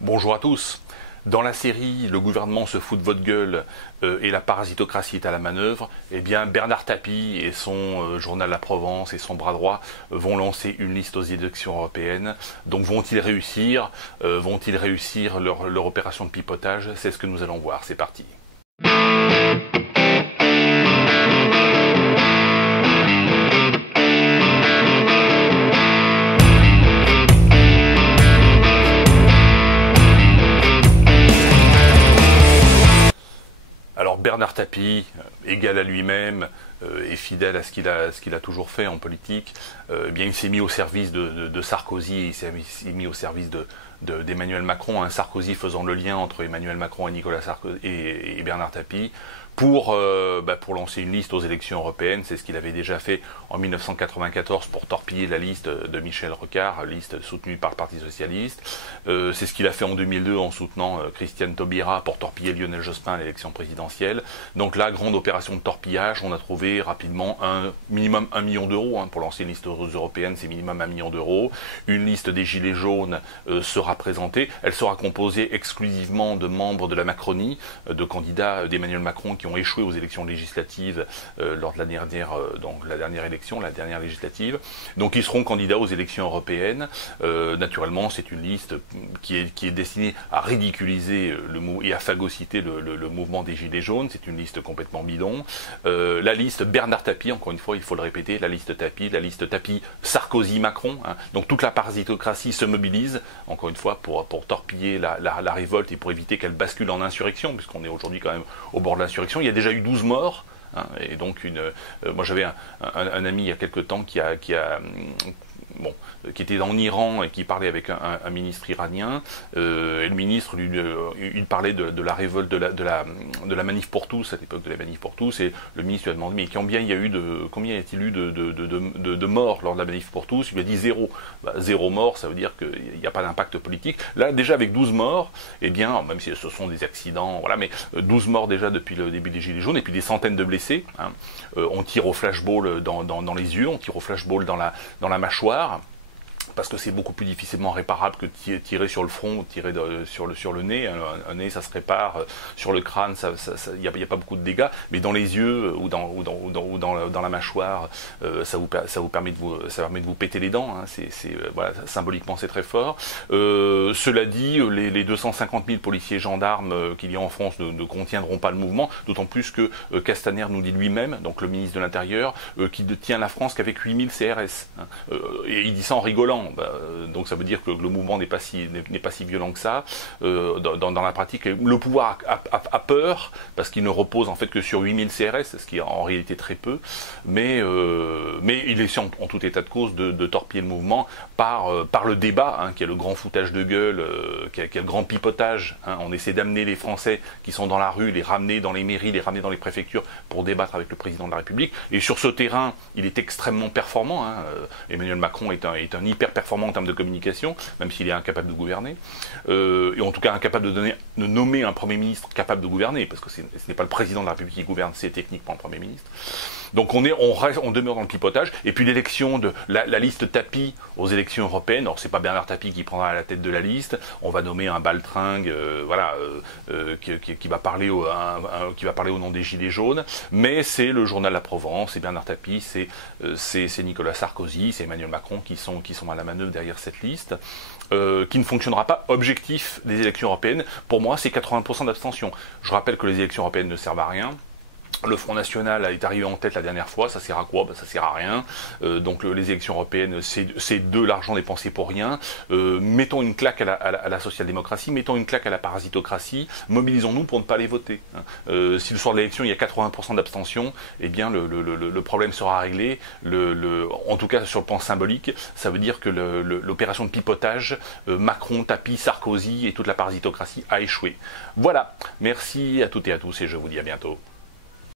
Bonjour à tous. Dans la série Le gouvernement se fout de votre gueule et la parasitocratie est à la manœuvre, eh bien Bernard Tapie et son journal La Provence et son bras droit vont lancer une liste aux élections européennes. Donc vont-ils réussir leur opération de pipotage? C'est ce que nous allons voir. C'est parti. Alors Bernard Tapie, égal à lui-même et fidèle à ce qu'il a toujours fait en politique, eh bien il s'est mis au service de Sarkozy, il s'est mis au service d'Emmanuel Macron, hein, Sarkozy faisant le lien entre Emmanuel Macron et Nicolas Sarkozy et Bernard Tapie, pour lancer une liste aux élections européennes. C'est ce qu'il avait déjà fait en 1994 pour torpiller la liste de Michel Rocard, liste soutenue par le Parti Socialiste. C'est ce qu'il a fait en 2002 en soutenant Christiane Taubira pour torpiller Lionel Jospin à l'élection présidentielle. Donc là, grande opération de torpillage, on a trouvé rapidement un minimum 1 million d'euros, hein, pour lancer une liste européenne, c'est minimum 1 million d'euros. Une liste des Gilets jaunes sera présentée. Elle sera composée exclusivement de membres de la Macronie, de candidats d'Emmanuel Macron qui ont échoué aux élections législatives lors de la dernière élection, la dernière législative. Donc ils seront candidats aux élections européennes. Naturellement, c'est une liste qui est destinée à ridiculiser et à phagocyter le mouvement des Gilets jaunes. C'est une liste complètement bidon. La liste Bernard Tapie, encore une fois, il faut le répéter, la liste Tapie Sarkozy-Macron. Hein. Donc toute la parasitocratie se mobilise, encore une fois, pour torpiller la révolte et pour éviter qu'elle bascule en insurrection, puisqu'on est aujourd'hui quand même au bord de l'insurrection. Il y a déjà eu 12 morts, hein, et donc moi j'avais un ami il y a quelque temps qui était en Iran et qui parlait avec un ministre iranien, et le ministre il parlait de la révolte de la manif pour tous, à l'époque de la manif pour tous, et le ministre lui a demandé mais combien y a-t-il eu de morts lors de la manif pour tous? Il lui a dit 0. Zéro mort, ça veut dire qu'il n'y a pas d'impact politique. Là déjà avec 12 morts, eh bien, même si ce sont des accidents, voilà, mais 12 morts déjà depuis le début des Gilets jaunes, et puis des centaines de blessés, hein. On tire au flashball dans les yeux, on tire au flashball dans la mâchoire, parce que c'est beaucoup plus difficilement réparable que tirer sur le front, tirer sur le nez. Un nez, ça se répare. Sur le crâne, il n'y a pas beaucoup de dégâts. Mais dans les yeux ou dans la mâchoire, ça permet de vous péter les dents. Hein. Voilà, symboliquement, c'est très fort. Cela dit, les 250 000 policiers et gendarmes qu'il y a en France ne contiendront pas le mouvement, d'autant plus que Castaner nous dit lui-même, donc le ministre de l'Intérieur, qu'il ne tient la France qu'avec 8000 CRS. Hein. Et il dit ça en rigolant. Donc ça veut dire que le mouvement n'est pas si violent que ça. Dans la pratique, le pouvoir a peur, parce qu'il ne repose en fait que sur 8000 CRS, ce qui est en réalité très peu, mais il essaie en tout état de cause de torpiller le mouvement par le débat, hein, qui est le grand foutage de gueule, qui est le grand pipotage. Hein. On essaie d'amener les Français qui sont dans la rue, les ramener dans les mairies, les ramener dans les préfectures pour débattre avec le président de la République. Et sur ce terrain, il est extrêmement performant. Hein. Emmanuel Macron est un hyper performant en termes de communication, même s'il est incapable de gouverner, et en tout cas incapable de nommer un Premier ministre capable de gouverner, parce que ce n'est pas le président de la République qui gouverne, c'est techniquement le Premier ministre. Donc on demeure dans le pipotage, et puis l'élection de la liste Tapie aux élections européennes, alors c'est pas Bernard Tapie qui prendra la tête de la liste, on va nommer un baltringue, qui va parler au nom des Gilets jaunes, mais c'est le journal La Provence, c'est Bernard Tapie, c'est Nicolas Sarkozy, c'est Emmanuel Macron qui sont à la manœuvre derrière cette liste, qui ne fonctionnera pas. Objectif des élections européennes, pour moi, c'est 80% d'abstention. Je rappelle que les élections européennes ne servent à rien. Le Front National est arrivé en tête la dernière fois, ça sert à quoi? Ça sert à rien. Donc les élections européennes, c'est de l'argent dépensé pour rien. Mettons une claque à la social-démocratie, mettons une claque à la parasitocratie, mobilisons-nous pour ne pas les voter. Si le soir de l'élection il y a 80% d'abstention, eh bien le problème sera réglé. En tout cas sur le plan symbolique, ça veut dire que l'opération de pipotage, Macron, Tapie, Sarkozy et toute la parasitocratie a échoué. Voilà, merci à toutes et à tous et je vous dis à bientôt.